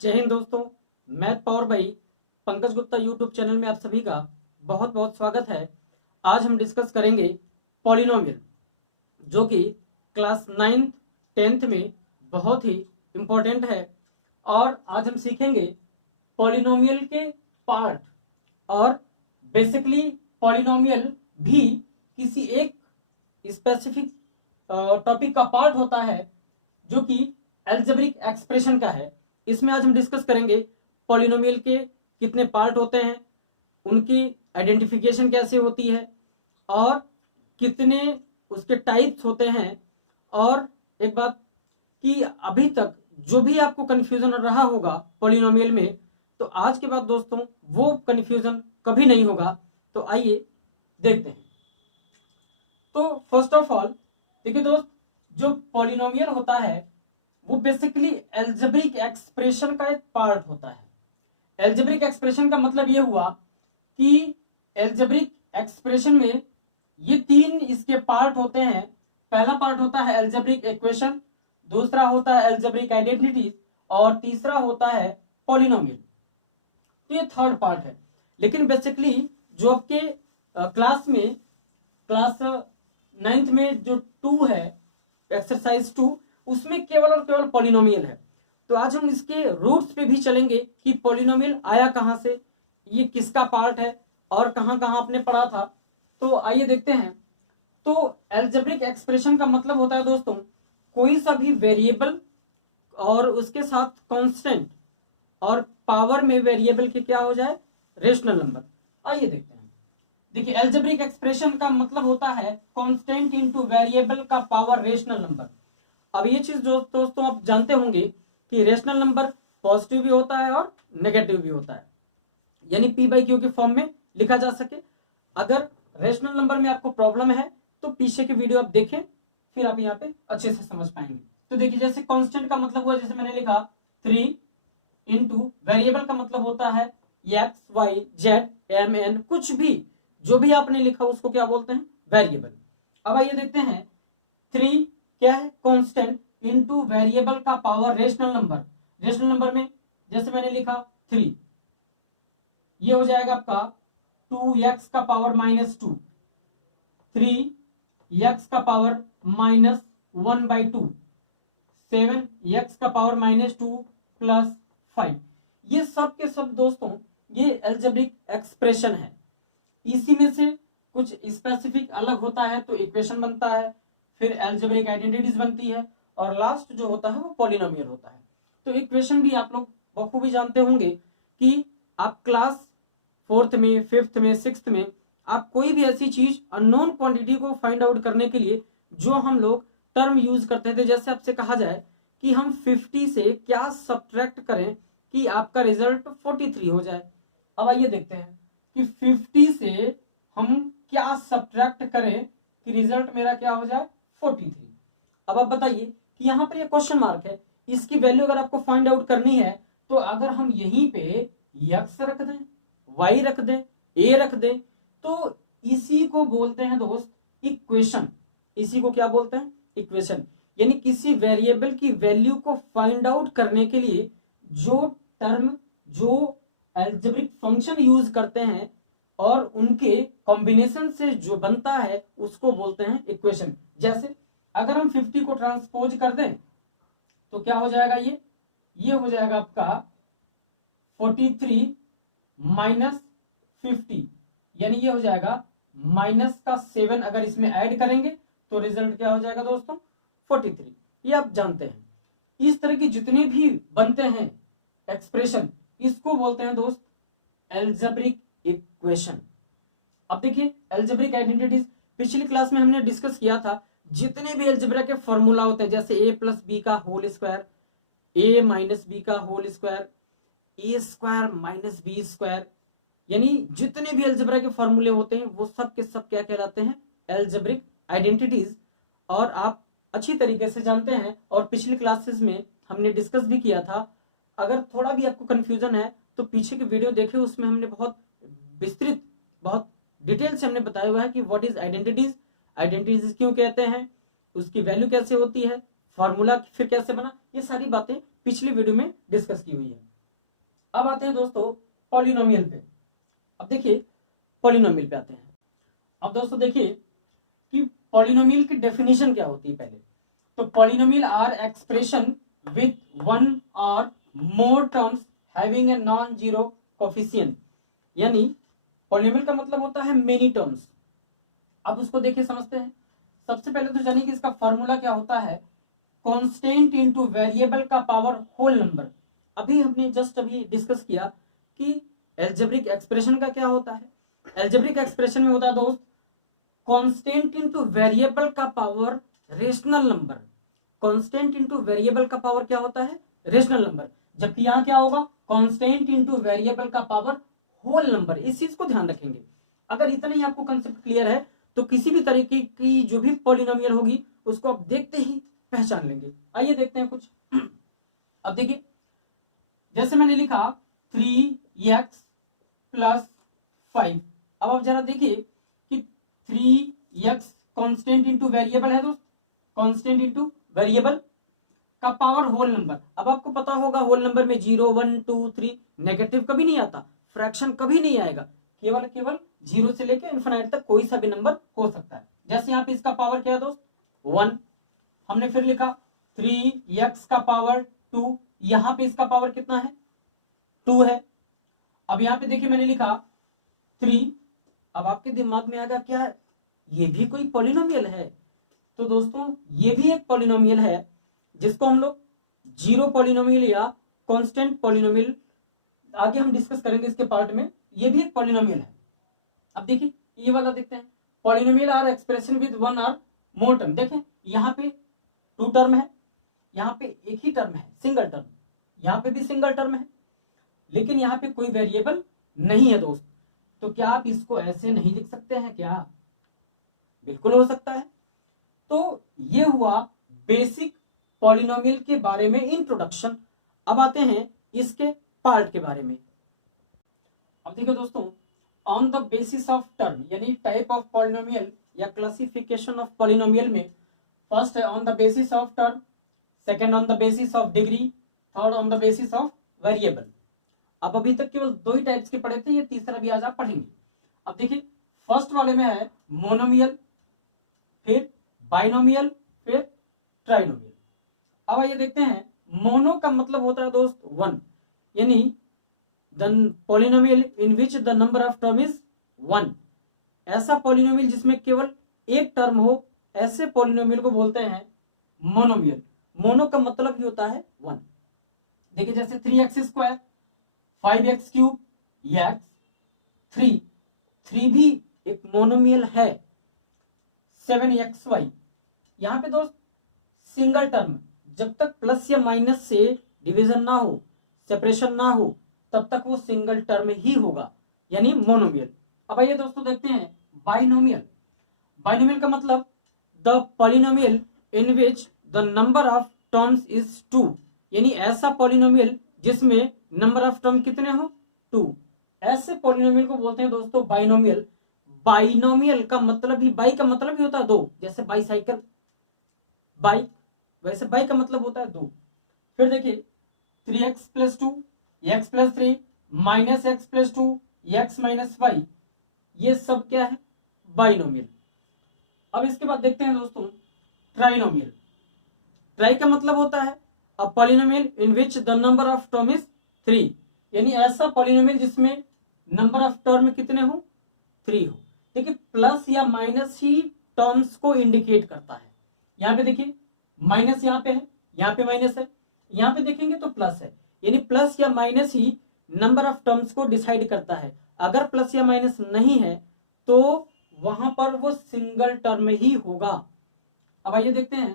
जय हिंद दोस्तों। Math power by Pankaj Gupta YouTube channel में आप सभी का बहुत बहुत स्वागत है। आज हम डिस्कस करेंगे पॉलिनोमियल, जो कि क्लास 9th 10th में बहुत ही इम्पोर्टेंट है। और आज हम सीखेंगे पॉलिनोमियल के पार्ट, और बेसिकली पॉलिनोमियल भी किसी एक स्पेसिफिक टॉपिक का पार्ट होता है जो कि एल्जेब्रिक एक्सप्रेशन का है। इसमें आज हम डिस्कस करेंगे पॉलिनोमियल के कितने पार्ट होते हैं, उनकी आइडेंटिफिकेशन कैसे होती है, और कितने उसके टाइप्स होते हैं। और एक बात कि अभी तक जो भी आपको कंफ्यूजन रहा होगा पॉलिनोमियल में, तो आज के बाद दोस्तों वो कंफ्यूजन कभी नहीं होगा। तो आइए देखते हैं। तो फर्स्ट ऑफ ऑल देखिए दोस्त, जो पॉलिनोमियल होता है वो बेसिकली एल्जेब्रिक एक्सप्रेशन का एक पार्ट होता है। एल्जेब्रिक एक्सप्रेशन का मतलब ये हुआ कि एल्जेब्रिक एक्सप्रेशन में ये तीन इसके पार्ट होते हैं। पहला पार्ट होता है एल्जेब्रिक इक्वेशन, दूसरा होता है एल्जेब्रिक आइडेंटिटीज, और तीसरा होता है पॉलिनोमियल। तो ये थर्ड पार्ट है। लेकिन बेसिकली जो आपके क्लास में क्लास 9th में जो 2 है, एक्सरसाइज 2, उसमें केवल और केवल पॉलिनोमियल है। तो आज हम इसके रूट्स पे भी चलेंगे कि पॉलिनोमियल आया कहां से, ये किसका पार्ट है और कहां कहां आपने पढ़ा था। तो आइए देखते हैं। तो एल्जेब्रिक एक्सप्रेशन का मतलब होता है दोस्तों कोई सा भी वेरिएबल और उसके साथ कांस्टेंट, और पावर में वेरिएबल के क्या हो जाए, रेशनल नंबर। आइए देखते हैं। देखिए एल्जेब्रिक एक्सप्रेशन का मतलब होता है कांस्टेंट इनटू वेरिएबल का पावर रेशनल नंबर। अब ये चीज दोस्तों आप जानते होंगे कि रेशनल नंबर पॉजिटिव भी होता है और नेगेटिव भी होता है, यानी पी बाई क्यू के फॉर्म में लिखा जा सके। अगर रेशनल नंबर में आपको प्रॉब्लम है तो पीछे की वीडियो आप देखें, फिर आप यहाँ पे अच्छे से समझ पाएंगे। तो देखिए जैसे कांस्टेंट का मतलब हुआ, जैसे मैंने लिखा 3 इंटू वेरिएबल का मतलब होता है x y z m n, कुछ भी जो भी आपने लिखा उसको क्या बोलते हैं, वेरिएबल। अब आइए देखते हैं 3 क्या है, कांस्टेंट इनटू वेरिएबल का power rational number. Rational number में जैसे मैंने लिखा 3, ये हो जाएगा आपका 2x का पावर -2, 3x का पावर -1/2, 7x का पावर -2 प्लस 5। ये सब के सब दोस्तों ये एल्जेब्रिक एक्सप्रेशन है। इसी में से कुछ स्पेसिफिक अलग होता है तो इक्वेशन बनता है, फिर एल्जेब्रिक आइडेंटिटीज बनती है, और लास्ट जो होता है वो पॉलिनोमियल होता है। तो इक्वेशन भी आप लोग बखूबी जानते होंगे कि आप क्लास 4th में 5th में 6th में आप कोई भी ऐसी चीज अननोन क्वांटिटी को फाइंड आउट करने के लिए जो हम लोग टर्म यूज करते थे, जैसे आपसे कहा जाए कि हम 50 से क्या सब्ट्रैक्ट करें कि आपका रिजल्ट 43 हो जाए। अब आइए देखते हैं कि 50 से हम क्या सब्ट्रैक्ट करें कि रिजल्ट मेरा क्या हो जाए, 43। अब आप बताइए कि यहाँ पर ये क्वेश्चन मार्क है, इसकी वैल्यू अगर आपको फाइंड आउट करनी है तो अगर हम यहीं पे x रख दें, y रख दें, a रख दें, तो इसी को बोलते हैं दोस्त इक्वेशन। इसी को क्या बोलते हैं, इक्वेशन। यानी किसी वेरिएबल की वैल्यू को फाइंड आउट करने के लिए जो टर्म, जो एल्जेब्रिक फंक्शन यूज करते हैं और उनके कॉम्बिनेशन से जो बनता है उसको बोलते हैं इक्वेशन। जैसे अगर हम 50 को ट्रांसपोज कर दें तो क्या हो जाएगा, ये हो जाएगा आपका 43 माइनस 50, यानी ये हो जाएगा -7। अगर इसमें ऐड करेंगे तो रिजल्ट क्या हो जाएगा दोस्तों, 43। ये आप जानते हैं। इस तरह की जितने भी बनते हैं एक्सप्रेशन, इसको बोलते हैं दोस्त एल्जेब्रिक इक्वेशन। अब देखिए एल्जेब्रिक आइडेंटिटीज पिछली क्लास में हमने डिस्कस किया था। जितने भी एल्जेब्रा के फॉर्मूला होते हैं, जैसे a + b का होल स्क्वायर, a - b का होल स्क्वायर, a² - b², यानी जितने भी एल्जेब्रा के फॉर्मूले होते हैं वो सब के सब क्या कहलाते हैं, एल्जेब्रिक आइडेंटिटीज। और आप अच्छी तरीके से जानते हैं, और पिछली क्लासेस में हमने डिस्कस भी किया था। अगर थोड़ा भी आपको कंफ्यूजन है तो पीछे की वीडियो देखें, उसमें हमने बहुत विस्तृत, बहुत डिटेल से हमने बताया हुआ है कि व्हाट इज आइडेंटिटीज, आइडेंटिटीज क्यों कहते हैं, उसकी वैल्यू कैसे होती है, फॉर्मूला फिर कैसे बना, ये सारी बातें पिछली वीडियो में डिस्कस की हुई है। अब आते हैं दोस्तों पॉलिनोमियल पे। अब देखिए पॉलिनोमियल पे आते हैं। अब दोस्तों देखिए कि पॉलिनोमियल की डेफिनेशन क्या होती है पहले। तो polynomial are expression with one और more terms having a non zero coefficient, यानी पॉलिनोमियल का मतलब होता है मेनी टर्म्स। अब उसको देखिए समझते हैं। सबसे पहले तो जानिए कि इसका फॉर्मूला क्या होता है, कांस्टेंट इनटू वेरिएबल का पावर होल नंबर। अभी हमने जस्ट अभी डिस्कस किया कि एल्जेब्रिक एक्सप्रेशन का क्या होता है। एल्जेब्रिक एक्सप्रेशन में होता है दोस्त कांस्टेंट इनटू वेरिएबल का power rational number. Constant into variable का पावर क्या होता है, रेशनल नंबर। जबकि यहाँ क्या होगा, कांस्टेंट इनटू वेरिएबल का पावर होल नंबर। इस चीज को ध्यान रखेंगे। अगर इतना ही आपको कंसेप्ट क्लियर है तो किसी भी तरीके की जो भी पॉलिनोमियल होगी उसको आप देखते ही पहचान लेंगे। आइए देखते हैं कुछ। अब देखिए जैसे मैंने लिखा 3x + 5। अब आप जरा देखिए कि 3x कांस्टेंट इनटू वेरिएबल है दोस्त, कांस्टेंट इनटू वेरिएबल का पावर होल नंबर। अब आपको पता होगा होल नंबर में 0 1 2 3 नेगेटिव कभी नहीं आता, फ्रैक्शन कभी नहीं आएगा, केवल 0 से लेकर इन्फिनाइट तक कोई सा भी नंबर हो सकता है। जैसे यहाँ पे इसका पावर क्या है दोस्त 1, हमने फिर लिखा 3x का पावर 2, यहाँ पे इसका पावर कितना है 2 है। अब यहाँ पे देखिए मैंने लिखा 3। अब आपके दिमाग में आएगा क्या ये भी कोई पॉलिनोमियल है। तो दोस्तों ये भी एक पॉलिनोमियल है जिसको हम लोग जीरो पॉलिनोमियल या कांस्टेंट पॉलिनोमियल आगे हम डिस्कस करेंगे इसके पार्ट में। ये भी एक पॉलिनोमियल है। अब देखिए ये वाला देखते हैं, polynomial are expression with one और मोर टर्म। देखें यहाँ पे 2 टर्म है, यहाँ पे एक ही टर्म है सिंगल टर्म, यहाँ पे भी सिंगल टर्म है, लेकिन यहाँ पे कोई वेरिएबल नहीं है दोस्त। तो क्या आप इसको ऐसे नहीं लिख सकते हैं क्या? बिल्कुल हो सकता है। तो ये हुआ बेसिक पॉलिनोमियल के बारे में इंट्रोडक्शन। अब आते हैं इसके पार्ट के बारे में। अब देखो दोस्तों, on the basis of term यानी टाइप ऑफ पॉलिनोमियल या क्लासिफिकेशन ऑफ पॉलिनोमियल में फर्स्ट है on the basis of term, second on the basis of degree, third on the basis of variable. अब अभी तक केवल 2 ही टाइप्स के पढ़े थे, ये तीसरा भी आज आप पढ़ेंगे। अब देखिए फर्स्ट वाले में है मोनोमियल, फिर बाइनोमियल, फिर ट्राइनोमियल। अब आइए देखते हैं। मोनो का मतलब होता है दोस्त 1, यानी the polynomial in which the number of term is 1। ऐसा पॉलिनोमियल जिसमें केवल एक टर्म हो, ऐसे पॉलिनोमियल को बोलते हैं मोनोमियल। मोनो का मतलब ही होता है 1। देखिए जैसे 3x², 5x³ x 3 भी एक मोनोमियल है। 7xy, यहां पे दोस्त सिंगल टर्म, जब तक प्लस या माइनस से डिवीजन ना हो, सेपरेशन ना हो, तब तक वो सिंगल टर्म ही होगा, यानी मोनोमियल। अब आइए दोस्तों देखते हैं बाइनोमियल। बाइनोमियल का मतलब the polynomial in which the number of terms is 2, यानी ऐसा पॉलिनोमियल जिसमें नंबर ऑफ टर्म कितने हो 2। ऐसे पॉलिनोमियल को बोलते हैं दोस्तों बाइनोमियल। बाइनोमियल का मतलब ही, बाई का मतलब ही होता है 2, जैसे बाईसाइकिल बाइक, वैसे बाई का मतलब होता है 2। फिर देखिए 3x + 2 x + 3 -x + 2 x - y, ये सब क्या है बाइनोमियल। अब इसके बाद देखते हैं दोस्तों ट्राइनोमियल। ट्राई का मतलब होता है a polynomial in which the number of term is 3, यानी ऐसा पॉलिनोमियल जिसमें नंबर ऑफ टर्म कितने हो 3 हो। देखिए प्लस या माइनस ही टर्म्स को इंडिकेट करता है। यहाँ पे देखिए माइनस यहाँ पे है, यहाँ पे माइनस है, यहाँ पे देखेंगे तो प्लस है, यानी प्लस या minus he number of terms को डिसाइड करता है। अगर प्लस या माइनस नहीं है तो वहां पर वो सिंगल टर्म ही होगा। अब आइए देखते हैं,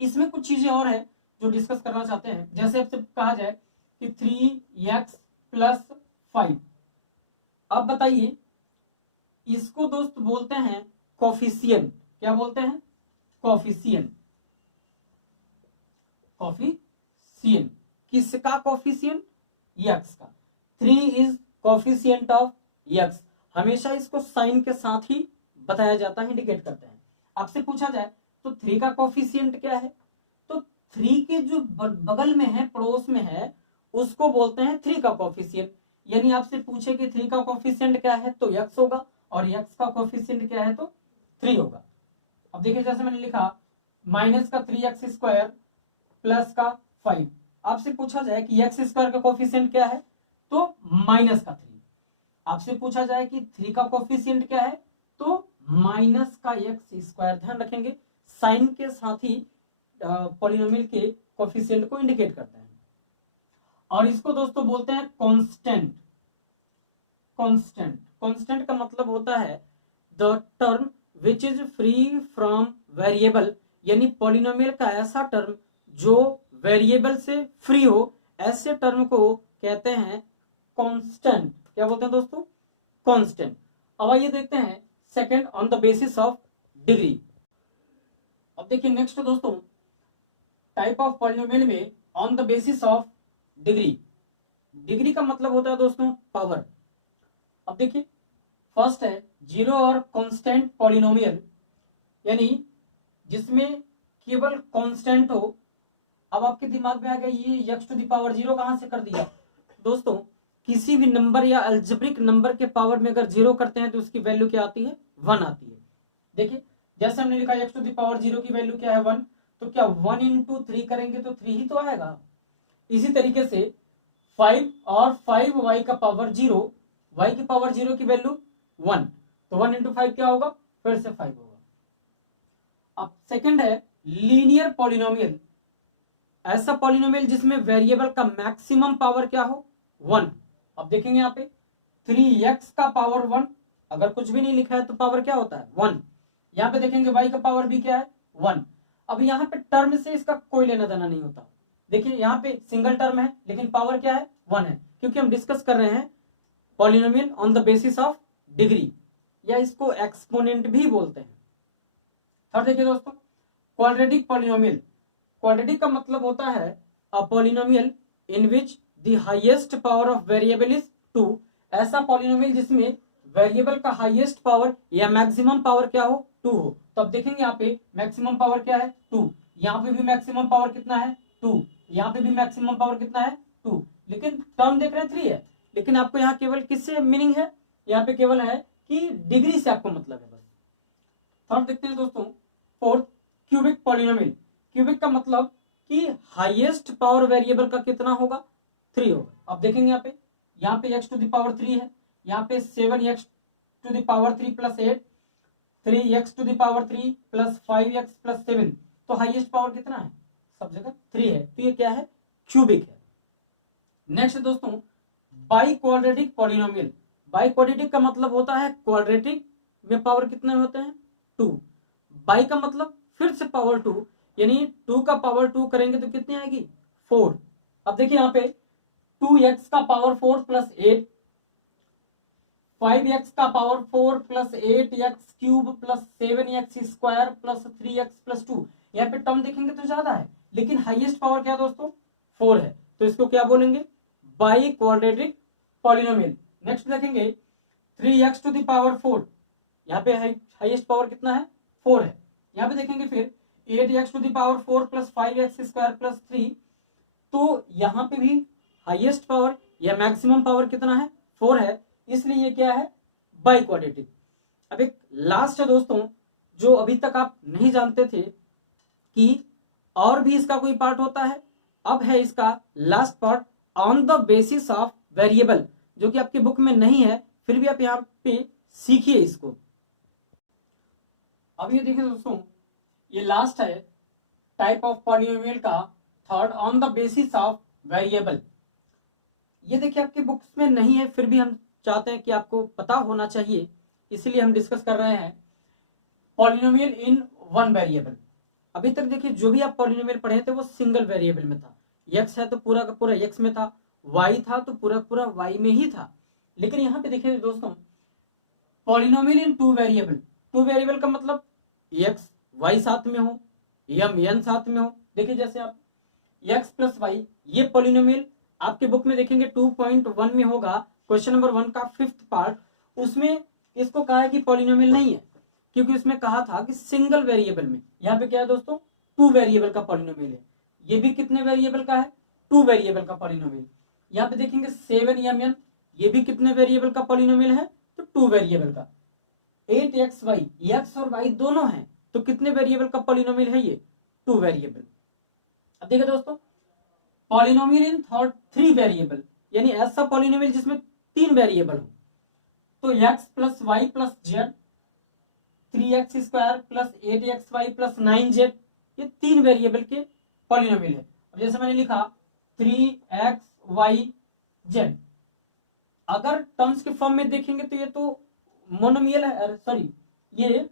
इसमें कुछ चीजें और है जो डिस्कस करना चाहते हैं। जैसे आपसे कहा जाए कि 3x + 5, अब बताइए इसको दोस्त बोलते हैं कोफिशिएंट। क्या बोलते हैं? कोफिशिएंट। कोफिशिएंट किसका कोफिशिएंट? x का। 3 इज कोफिशिएंट ऑफ x। हमेशा इसको साइन के साथ ही बताया जाता है, इंडिकेट करते हैं। आपसे पूछा जाए तो 3 का कोफिशिएंट क्या है, तो 3 के जो बगल में है, पड़ोस में है, उसको बोलते हैं 3 का कोफिशिएंट। यानी आपसे पूछे कि 3 का कोफिशिएंट क्या है तो x होगा, और x का कोफिशिएंट क्या है तो 3 होगा। अब देखिए जैसे मैंने लिखा माइनस का 3x स्क्वायर प्लस का 5। आपसे पूछा जाए कि x स्क्वायर का कोफिशिएंट क्या है तो माइनस का 3। आपसे पूछा जाए कि 3 का कोफिशिएंट क्या है तो माइनस का x स्क्वायर। ध्यान रखेंगे साइन के साथ ही पॉलिनोमियल के कोफिशिएंट को इंडिकेट करते हैं। और इसको दोस्तों बोलते हैं कांस्टेंट। कांस्टेंट कांस्टेंट का मतलब होता है the term which is free from variable, यानी पॉलिनोमियल का ऐसा टर्म जो वेरिएबल से फ्री हो, ऐसे टर्म को कहते हैं कांस्टेंट। क्या बोलते हैं दोस्तों? कांस्टेंट। अब आइए देखते हैं second on the basis of degree. अब देखिए नेक्स्ट दोस्तों टाइप ऑफ पॉलिनोमियल में on the basis of degree. Degree का मतलब होता है दोस्तों पावर। अब देखिए फर्स्ट है जीरो और कांस्टेंट पॉलिनोमियल, यानी जिसमें केवल कांस्टेंट हो। अब आपके दिमाग में आ गया ये x टू द पावर 0 कहां से कर दिया? दोस्तों किसी भी नंबर या अल्जेब्रिक नंबर के पावर में अगर 0 करते हैं तो उसकी वैल्यू क्या आती है? 1 आती है। देखिए जैसे हमने लिखा x टू द पावर 0 की वैल्यू क्या है? 1। तो क्या 1 इंटू 3 करेंगे तो 3 ही तो आएगा। इसी तरीके से 5 और 5y का पावर 0, y की पावर 0 की वैल्यू 1, तो 1 इंटू 5 क्या होगा? फिर से 5 होगा। अब सेकंड है लीनियर पॉलिनोमियल। ऐसा पॉलिनोमियल जिसमें वेरिएबल का मैक्सिमम पावर क्या हो? 1। अब देखेंगे यहाँ पे 3x का पावर 1, अगर कुछ भी नहीं लिखा है तो पावर क्या होता है? 1। यहाँ पे देखेंगे y का पावर भी क्या है? 1। अब यहाँ पे टर्म से इसका कोई लेना देना नहीं होता। देखिए यहाँ पे सिंगल टर्म है लेकिन पावर क्या है? 1 है, क्योंकि हम डिस्कस कर रहे हैं polynomial on the basis of degree, या इसको एक्सपोनेंट भी बोलते हैं। थर्ड देखिए दोस्तों क्वाड्रेटिक पॉलिनोमियल। क्वाड्रेटिक का मतलब होता है a polynomial in which the highest power of variable is 2। ऐसा पॉलिनोमियल जिसमें वेरिएबल का हाईएस्ट पावर या मैक्सिमम पावर क्या हो? 2 हो। तो अब देखेंगे यहाँ पे मैक्सिमम पावर क्या है? 2। यहाँ पे भी मैक्सिमम पावर कितना है? 2। यहाँ पे भी मैक्सिमम पावर कितना है? 2। लेकिन टर्म देख रहे हैं 3 है, लेकिन आपको यहाँ केवल किससे मीनिंग है? यहाँ पे केवल है कि डिग्री से आपको मतलब है बस। थर्ड देखते हैं दोस्तों फोर्थ क्यूबिक पॉलिनोमियल। क्यूबिक का मतलब कि हाईएस्ट पावर वेरिएबल का कितना होगा? 3 होगा। अब देखेंगे यहाँ पे x टू द पावर 3 है, यहाँ पे 7x to the power 3 plus 8, 3x to the power 3 plus 5x plus 7, तो हाईएस्ट पावर कितना है? सब जगह 3 है, तो ये क्या है? क्यूबिक है। नेक्स्ट दोस्तों by quadratic polynomial. By quadratic का मतलब होता है क्वाड्रेटिक में पावर कितने होते हैं? 2। बाई का मतलब फिर से पावर 2, यानी 2 का पावर 2 करेंगे तो कितनी आएगी? 4। अब देखिए यहाँ पे 2x का पावर 4 प्लस 8, 5x का power 4 plus 8x cube plus 7x square plus 3x plus 2। यहाँ पे टर्म देखेंगे तो ज्यादा है, लेकिन हाईएस्ट पावर क्या दोस्तों? 4 है, तो इसको क्या बोलेंगे? By quadratic polynomial. नेक्स्ट देखेंगे 3x टू द पावर 4, यहाँ पे हाईएस्ट पावर कितना है? 4 है। यहाँ पे देखेंगे फिर 8x to the power 4 plus 5x square plus 3, तो यहाँ पे भी हाईएस्ट पावर या मैक्सिमम पावर कितना है? 4 है, इसलिए ये क्या है? Bi quadratic. अब एक लास्ट है दोस्तों जो अभी तक आप नहीं जानते थे कि और भी इसका कोई पार्ट होता है, अब है इसका last part on the basis of variable, जो कि आपके बुक में नहीं है, फिर भी आप यहाँ पे सीखिए इसको। अब ये देखिए दोस्तों ये लास्ट है टाइप ऑफ पॉलिनोमियल का third on the basis of variable. ये देखिए आपके बुक्स में नहीं है, फिर भी हम चाहते हैं कि आपको पता होना चाहिए, इसलिए हम डिस्कस कर रहे हैं पॉलिनोमियल इन वन वेरिएबल। अभी तक देखिए जो भी आप पॉलिनोमियल पढ़े थे वो सिंगल वेरिएबल में था। x है तो पूरा का पूरा x में था, y था तो पूरा का पूरा y में ही था। लेकिन यहाँ पे देखिए दोस्तों पॉलिनोमियल इन टू वेरिएबल। टू वेरिएबल का मतलब x y साथ में हो, m n साथ में हो। देखिए जैसे आप x प्लस y, ये पॉलिनोमियल आपके बुक में देखेंगे 2.1 में होगा, क्वेश्चन नंबर 1 का 5th पार्ट, उसमें इसको कहा है कि पॉलिनोमियल नहीं है, क्योंकि उसमें कहा था कि सिंगल वेरिएबल में। यहाँ पे क्या है दोस्तों? टू वेरिएबल का पॉलिनोमियल है। ये भी कितने वेरिएबल का है, 2 वेरिएबल का पॉलिनोमियल। यहाँ पे देखेंगे 7mn, ये भी कितने वेरिएबल का पॉलिनोमियल है, तो 2 वेरिएबल का। 8xy, x और y दोनों हैं, तो कितने वेरिएबल का पॉलिनोमियल है ये, 2 वेरिएबल। अब देखिए दोस्तों, पॉलिनोमियल इन 3 वेरिएबल, यानी ऐसा पॉलिनोमियल जिसमें 3 वेरिएबल हो, तो x plus y plus z, 3x square plus 8xy plus 9z, ये 3 वेरिएबल के पॉलिनोमियल है। अब जैसे मैंने लिखा 3xyz, अगर टर्म्स के फॉर्म में देखेंगे तो ये तो मोनोमियल है, सॉरी ये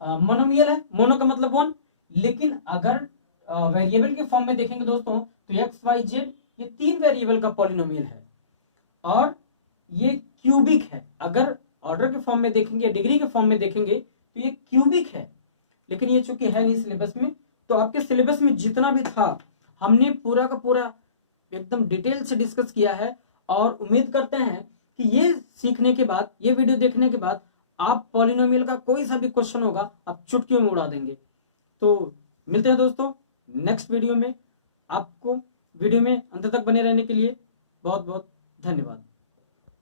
मोनोमियल है, मोनो का मतलब वन। लेकिन अगर वेरिएबल के फॉर्म में देखेंगे दोस्तों तो xyz ये 3 वेरिएबल का पॉलिनोमियल है और ये क्यूबिक है। अगर ऑर्डर के फॉर्म में देखेंगे, डिग्री के फॉर्म में देखेंगे तो ये क्यूबिक है, लेकिन ये चूंकि है नहीं सिलेबस में, तो आपके सिलेबस में जितना भी था हमने पूरा का पूरा एकदम डिटेल से डिस्कस किया है। और उम्मीद करते हैं कि ये सीखने के बाद, ये वीडियो देखने के बाद आप पॉलिनोमियल का कोई सा भी क्वेश्चन होगा आप चुटकियों में उड़ा देंगे। तो मिलते हैं दोस्तों नेक्स्ट वीडियो में। आपको वीडियो में अंत तक बने रहने के लिए बहुत बहुत धन्यवाद।